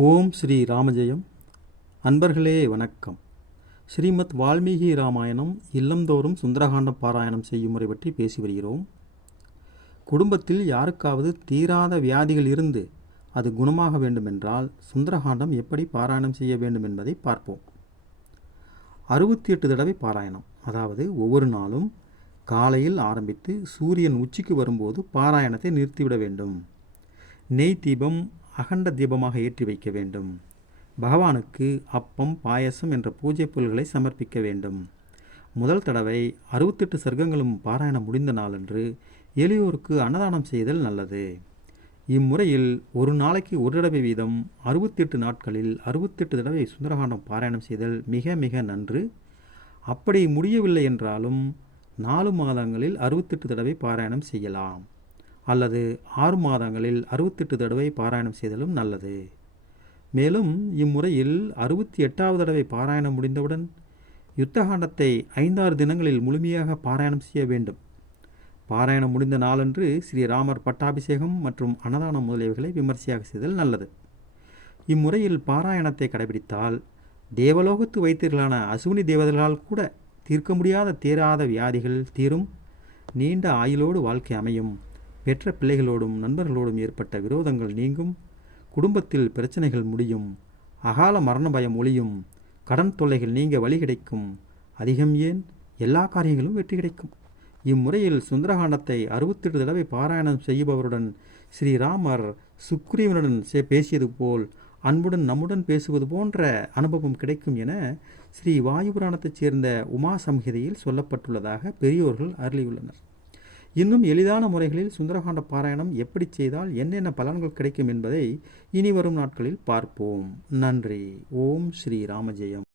ஓம் ஸ்ரீ ராமஜெயம். அன்பர்களே வணக்கம். ஸ்ரீமத் வால்மீகி ராமாயணம் இல்லந்தோறும் சுந்தரகாண்டம் பாராயணம் செய்யும் முறை பற்றி பேசி வருகிறோம். குடும்பத்தில் யாருக்காவது தீராத வியாதிகள் இருந்து அது குணமாக வேண்டுமென்றால் சுந்தரகாண்டம் எப்படி பாராயணம் செய்ய வேண்டும் என்பதை பார்ப்போம். 68 தடவை பாராயணம், அதாவது ஒவ்வொரு நாளும் காலையில் ஆரம்பித்து சூரியன் உச்சிக்கு வரும்போது பாராயணத்தை நிறுத்திவிட வேண்டும். நெய் தீபம் அகண்ட தீபமாக ஏற்றி வைக்க வேண்டும். பகவானுக்கு அப்பம் பாயசம் என்ற பூஜை பொருள்களை சமர்ப்பிக்க வேண்டும். முதல் தடவை 68 சர்க்கங்களும் பாராயணம் முடிந்த நாளன்று எளியோருக்கு அன்னதானம் செய்தல் நல்லது. இம்முறையில் ஒரு நாளைக்கு ஒரு தடவை வீதம் 68 நாட்களில் 68 தடவை சுந்தரகாண்டம் பாராயணம் செய்தல் மிக மிக நன்று. அப்படி முடியவில்லை என்றாலும் 4 மாதங்களில் 68 தடவை பாராயணம் செய்யலாம், அல்லது 6 மாதங்களில் 68 தடவை பாராயணம் செய்தலும் நல்லது. மேலும் இம்முறையில் 68வது தடவை பாராயணம் முடிந்தவுடன் யுத்தகாண்டத்தை 5-6 தினங்களில் முழுமையாக பாராயணம் செய்ய வேண்டும். பாராயணம் முடிந்த நாளன்று ஸ்ரீராமர் பட்டாபிஷேகம் மற்றும் அன்னதானம் முதலியவைகளை விமர்சையாக செய்தல் நல்லது. இம்முறையில் பாராயணத்தை கடைபிடித்தால் தேவலோகத்து வைத்தியர்களான அசுவினி தேவதைகளால் கூட தீர்க்க முடியாத தீராத வியாதிகள் தீரும், நீண்ட ஆயுளோடு வாழ்க்கை அமையும், பெற்ற பிள்ளைகளோடும் நண்பர்களோடும் ஏற்பட்ட விரோதங்கள் நீங்கும், குடும்பத்தில் பிரச்சனைகள் முடியும், அகால மரண பயம் ஒழியும், கடன் தொல்லைகள் நீங்க வழி கிடைக்கும், அதிகம் ஏன் எல்லா காரியங்களும் வெற்றி கிடைக்கும். இம்முறையில் சுந்தரகாண்டத்தை 68 தடவை பாராயணம் செய்பவருடன் ஸ்ரீராமர் சுக்ரீவனுடன் பேசியது போல் அன்புடன் நம்முடன் பேசுவது போன்ற அனுபவம் கிடைக்கும் என ஸ்ரீ வாயுபுராணத்தைச் சேர்ந்த உமா சம்ஹிதையில் சொல்லப்பட்டுள்ளதாக பெரியோர்கள் அருளியுள்ளனர். இன்னும் எளிதான முறைகளில் சுந்தரகாண்ட பாராயணம் எப்படி செய்தால் என்னென்ன பலன்கள் கிடைக்கும் என்பதை இனி வரும் நாட்களில் பார்ப்போம். நன்றி. ஓம் ஸ்ரீ ராமஜெயம்.